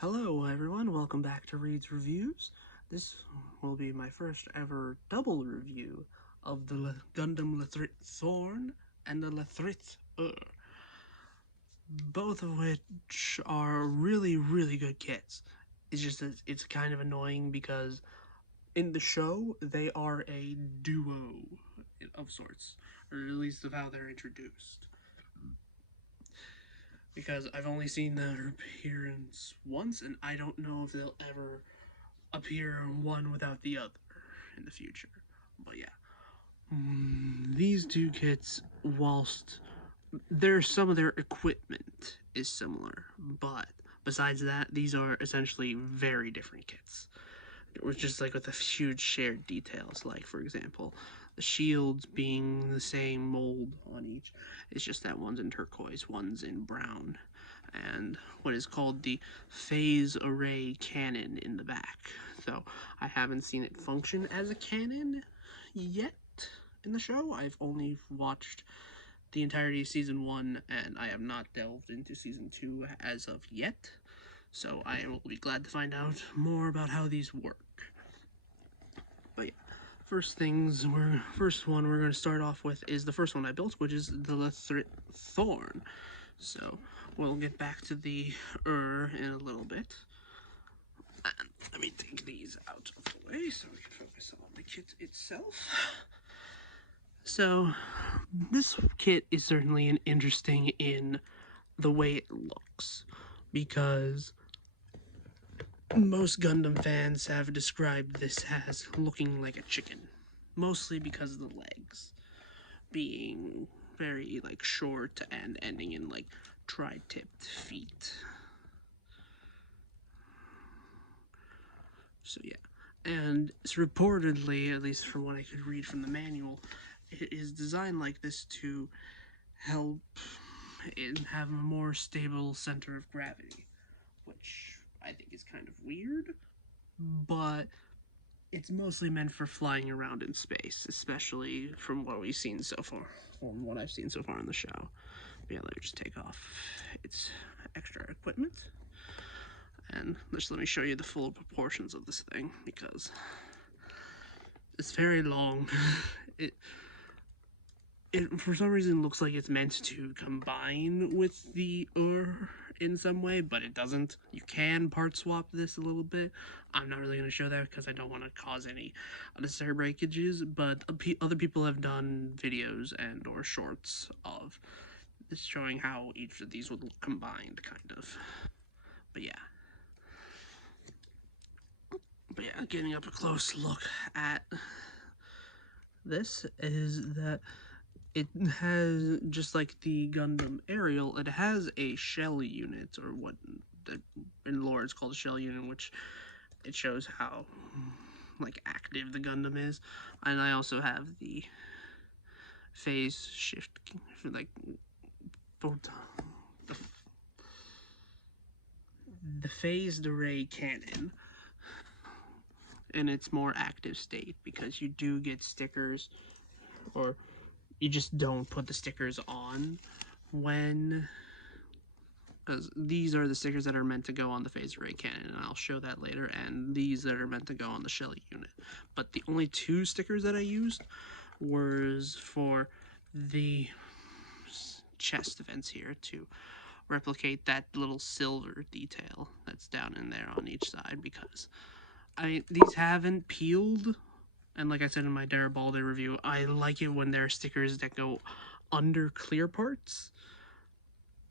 Hello everyone, welcome back to Reed's Reviews. This will be my first ever double review of the Gundam LFRITH Thorn and the LFRITH both of which are really good kits. It's just that it's kind of annoying because in the show they are a duo of sorts, or at least of how they're introduced. Because I've only seen their appearance once, and I don't know if they'll ever appear one without the other in the future. But yeah, these two kits, whilst there's some of their equipment is similar, but besides that, these are essentially very different kits. It was just like with a huge shared details, like for example, the shields being the same mold on each. It's just that one's in turquoise, one's in brown, and what is called the phase array cannon in the back. So I haven't seen it function as a cannon yet in the show. I've only watched the entirety of season 1, and I have not delved into season 2 as of yet. So I will be glad to find out more about how these work. But yeah, first one we're going to start off with is the first one I built, which is the LFRITH Thorn. So we'll get back to the in a little bit. And let me take these out of the way so we can focus on the kit itself. So this kit is certainly interesting in the way it looks, because most Gundam fans have described this as looking like a chicken, mostly because of the legs being very like short and ending in like tri-tipped feet. So yeah, and it's reportedly, at least from what I could read from the manual, it is designed like this to help it have a more stable center of gravity, which I think is kind of weird, but it's mostly meant for flying around in space, especially from what we've seen so far, from what I've seen so far in the show. But yeah, let me just take off its extra equipment. And just let me show you the full proportions of this thing, because it's very long. it for some reason looks like it's meant to combine with the in some way, but it doesn't. You can part swap this a little bit. I'm not really going to show that because I don't want to cause any unnecessary breakages, but other people have done videos and or shorts of this showing how each of these would look combined, kind of. But yeah. Getting up a close look at this is that it has, just like the Gundam Aerial, it has a shell unit, or what in lore it's called a shell unit, which it shows how like active the Gundam is. And I also have the phase shift, like the phased array cannon in its more active state, because you do get stickers, or you just don't put the stickers on when, because these are the stickers that are meant to go on the phase array cannon, and I'll show that later, and these that are meant to go on the shell unit. But the only two stickers that I used was for the chest vents here to replicate that little silver detail that's down in there on each side, because these haven't peeled, and like I said in my Garibaldi review, I like it when there are stickers that go under clear parts.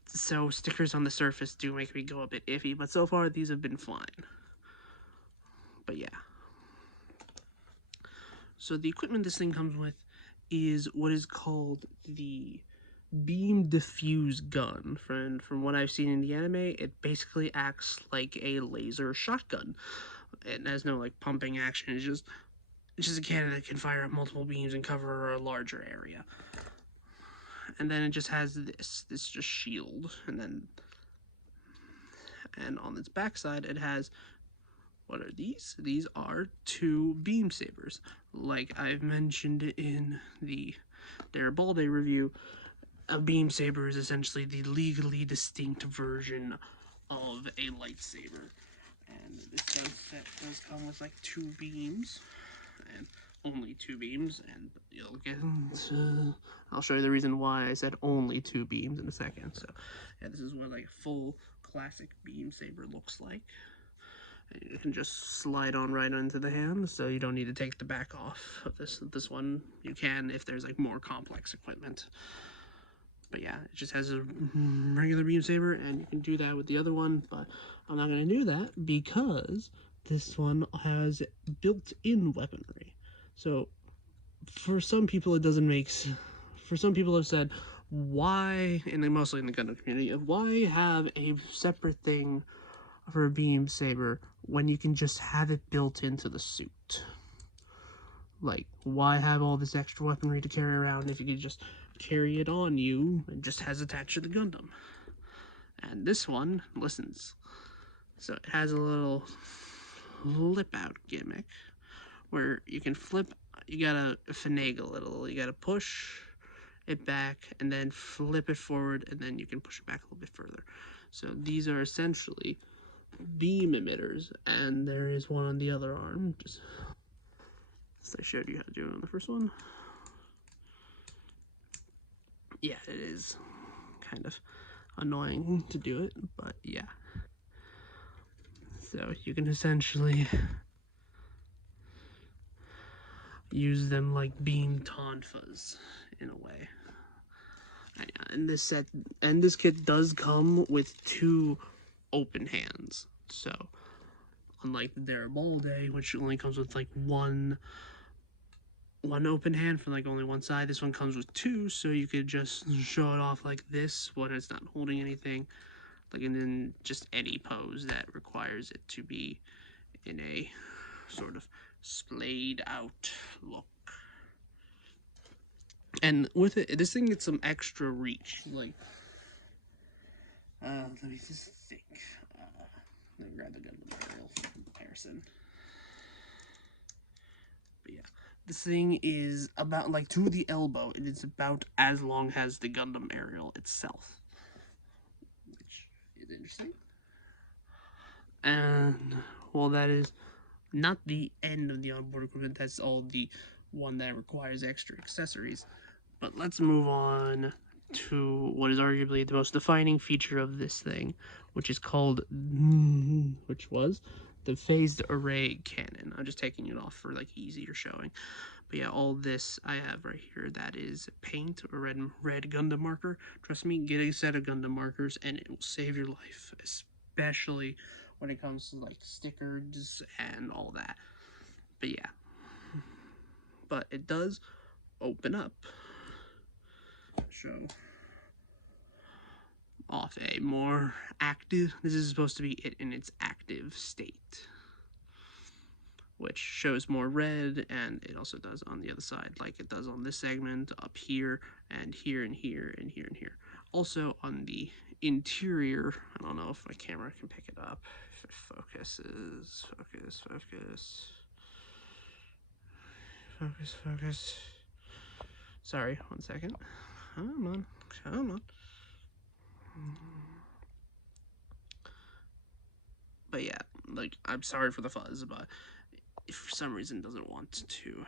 So stickers on the surface do make me go a bit iffy, but so far these have been fine. But yeah. So the equipment this thing comes with is what is called the beam diffuse gun. From what I've seen in the anime, it basically acts like a laser shotgun. It has no like pumping action. It's just a cannon that can fire up multiple beams and cover a larger area. And then it just has this just shield, and on its backside it has, what are these? These are two beam sabers. Like I've mentioned in the Garibaldi review, a beam saber is essentially the legally distinct version of a lightsaber. And this gun set does come with like 2 beams, and only 2 beams, and you'll get I'll show you the reason why I said only 2 beams in a second. So yeah, this is what like a full classic beam saber looks like. And you can just slide on right into the hand, so you don't need to take the back off of this one. You can if there's like more complex equipment. But yeah, it just has a regular beam saber, and you can do that with the other one, but I'm not going to do that because this one has built-in weaponry. So for some people it doesn't make for some people have said, why, and mostly in the Gundam community, why have a separate thing for a beam saber when you can just have it built into the suit? Like, why have all this extra weaponry to carry around if you could just carry it on you and just has attached to the Gundam? And this one listens. So it has a little flip out gimmick where you can flip, you gotta finagle it a little. You gotta push it back and then flip it forward, and then you can push it back a little bit further. So these are essentially beam emitters, and there is one on the other arm. Just as I showed you how to do it on the first one. Yeah, it is kind of annoying to do it, but yeah. So you can essentially use them like beam tonfas in a way. And this kit does come with 2 open hands. So unlike the Darabalde, which only comes with like one open hand for like only one side, this one comes with 2, so you could just show it off like this when it's not holding anything, like, and then just any pose that requires it to be in a sort of splayed out look. And with it, this thing gets some extra reach. Like, let me just think. Let me grab the Gundam aerial for comparison. But yeah, this thing is about, like, to the elbow, it is about as long as the Gundam aerial itself, which is interesting. And well, that is not the end of the onboard equipment. That's all the one that requires extra accessories. But let's move on to what is arguably the most defining feature of this thing, which was the phased array cannon. I'm just taking it off for like easier showing. But yeah, all this I have right here, that is paint or red Gundam marker. Trust me, get a set of Gundam markers and it will save your life, especially when it comes to like stickers and all that. But yeah, but it does open up. Show off a more active, this is supposed to be it in its active state, which shows more red, and it also does on the other side, like it does on this segment, up here, and here, and here, and here, and here. Also on the interior, I don't know if my camera can pick it up, if it focuses, focus. Sorry, 1 second. Come on. But yeah, like, I'm sorry for the fuzz, but if for some reason it doesn't want to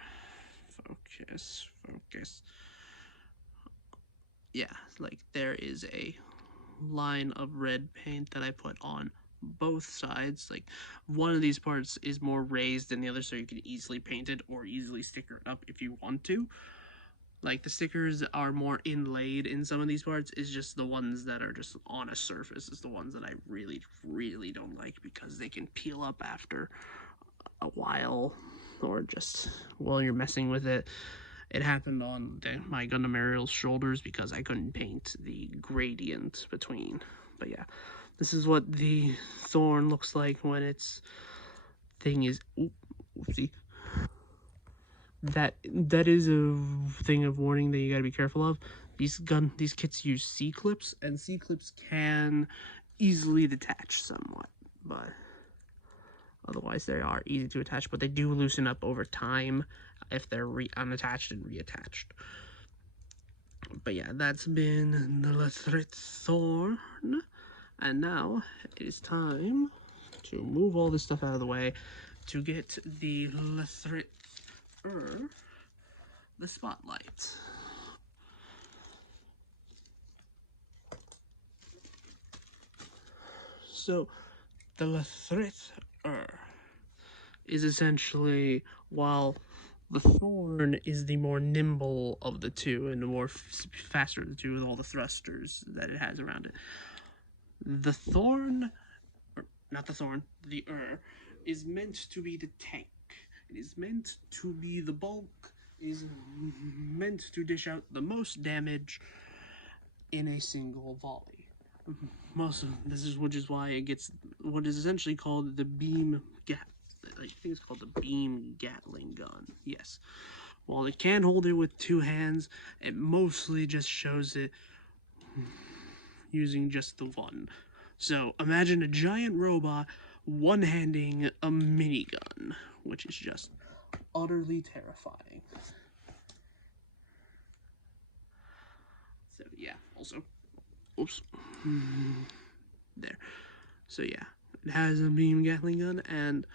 focus. Yeah, like, there is a line of red paint that I put on both sides. Like, one of these parts is more raised than the other, so you can easily paint it or easily sticker it up if you want to. Like, the stickers are more inlaid in some of these parts. It's just the ones that are just on a surface is the ones that I really, really don't like, because they can peel up after a while, or just while you're messing with it. It happened on my Gundam aerial's shoulders because I couldn't paint the gradient between. But yeah, this is what the Thorn looks like when its thing is. Oopsie. That is a thing of warning that you gotta be careful of. These kits use C-clips, and C-clips can easily detach somewhat, but otherwise they are easy to attach, but they do loosen up over time if they're unattached and reattached. But yeah, that's been the LFRITH Thorn, And now it is time to move all this stuff out of the way to get the LFRITH, the spotlight. So the LFRITH is essentially, while the Thorn is the more nimble of the two and the more faster of the two with all the thrusters that it has around it. The Thorn, or not the Thorn, the is meant to be the tank. It is meant to be the bulk. It is meant to dish out the most damage in a single volley. Most of this is which is why it gets what is essentially called the beam gat. I think it's called the beam Gatling gun. Yes. While it can hold it with two hands, it mostly just shows it using just the one. So imagine a giant robot one-handing a minigun, which is just utterly terrifying. So yeah, also, oops, there. So yeah, it has a beam Gatling gun, and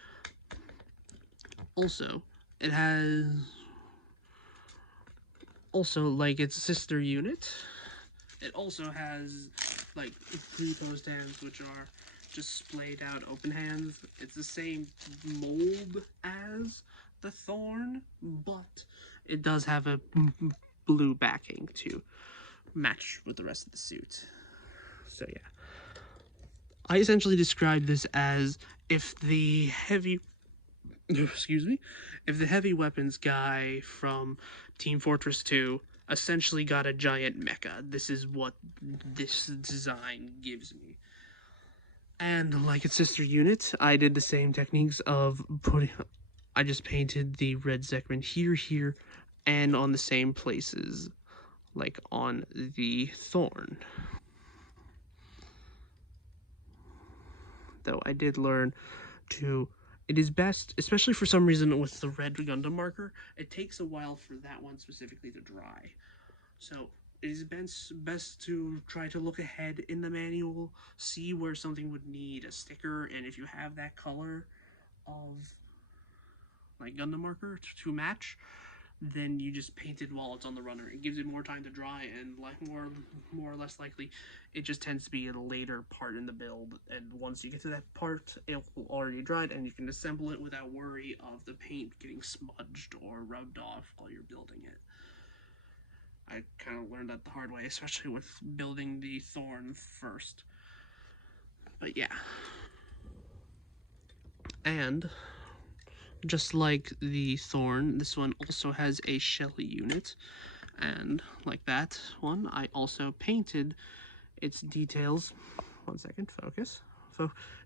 also it has like its sister unit. It also has like pre-posed hands, which are just splayed out open hands. It's the same mold as the Thorn, but it does have a blue backing to match with the rest of the suit. So yeah, I essentially describe this as if the heavy if the heavy weapons guy from Team Fortress 2 essentially got a giant mecha. This is what this design gives me. And like its sister unit, I did the same techniques of I just painted the red Zekman here, and on the same places, like on the Thorn. Though I did learn to, it is best, especially for some reason with the red Gundam marker, it takes a while for that one specifically to dry. So it is best to try to look ahead in the manual, see where something would need a sticker, and if you have that color of like Gundam marker to match, then you just paint it while it's on the runner. It gives it more time to dry, and like more or less likely, it just tends to be a later part in the build. And once you get to that part, it will already dried, and you can assemble it without worry of the paint getting smudged or rubbed off while you're building it. I kind of learned that the hard way, especially with building the Thorn first. But yeah. And just like the Thorn, this one also has a Shelly unit. And like that one, I also painted its details. One second, focus.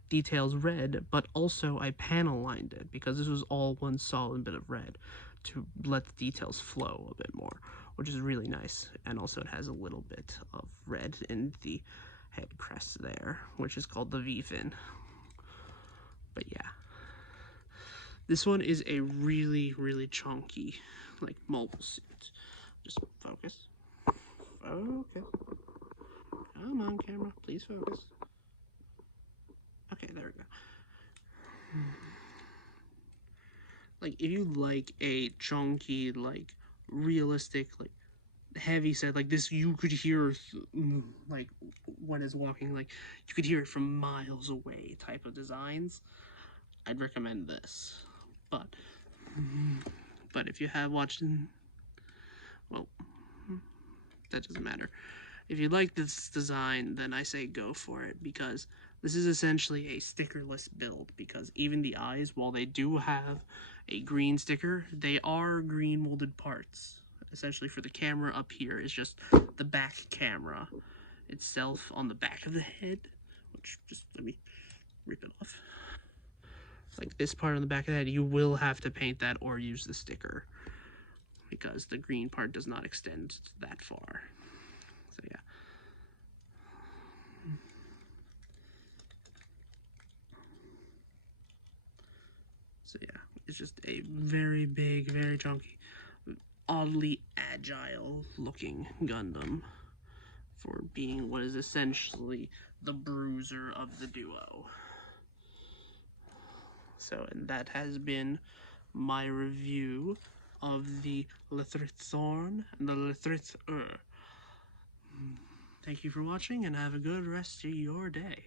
Details red, but also I panel lined it because this was all one solid bit of red to let the details flow a bit more, which is really nice. And also it has a little bit of red in the head crest there, which is called the V-fin. But yeah, this one is a really chunky, like mobile suit. Just focus. Focus. Come on, camera, please focus. Okay, there we go. Like, if you like a chunky, like, realistic, like, heavy set, like this, you could hear, like, when it's walking, like, you could hear it from miles away type of designs, I'd recommend this. But if you have watched, well, that doesn't matter. If you like this design, then I say go for it, because this is essentially a stickerless build, because even the eyes, while they do have a green sticker, they are green molded parts. Essentially for the camera up here is just the back camera itself on the back of the head, which just let me rip it off. Like this part on the back of the head, you will have to paint that or use the sticker, because the green part does not extend that far. So yeah. So yeah, it's just a very big, very chunky, oddly agile looking Gundam for being what is essentially the bruiser of the duo. So, and that has been my review of the LFRITH Thorn and the LFRITH. Thank you for watching, and have a good rest of your day.